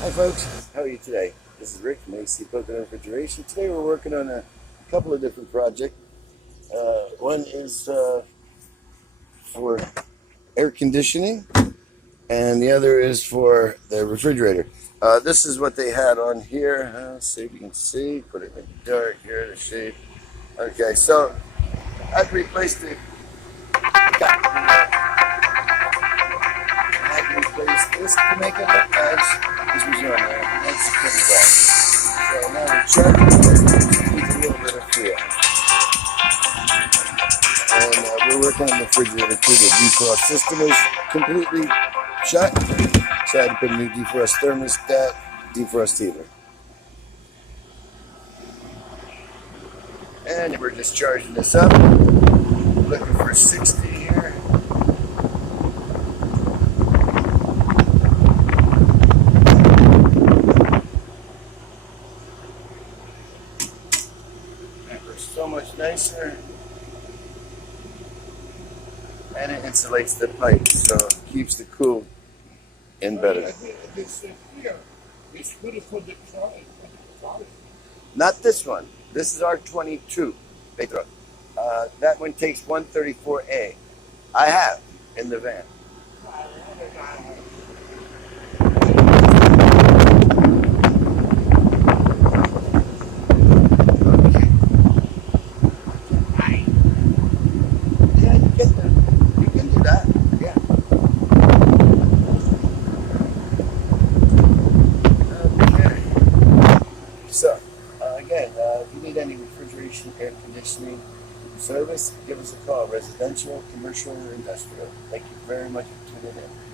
Hi folks, how are you today? This is Rick from AC Pocono Refrigeration. Today we're working on a couple of different projects. One is for air conditioning and the other is for the refrigerator. This is what they had on here. Let's see if you can see. Put it in the dark here to shade. Okay, so I've replaced it. I replaced this to make it look nice. This was on there. That's pretty bad. So now we're charging it with a little bit of Freon. And we're working on the refrigerator too. The defrost system is completely shut. So I had to put a new defrost thermostat, defrost heater. And we're just charging this up. Looking for 60 here. And we're so much nicer. And it insulates the pipe, so it keeps the cool in better. Not this one. This is R22. That one takes 134A. I have in the van. Yeah, you can do that. Yeah. Okay. So, again, if you need any refrigeration, air conditioning service, give us a call. Residential, commercial, or industrial. Thank you very much for tuning in.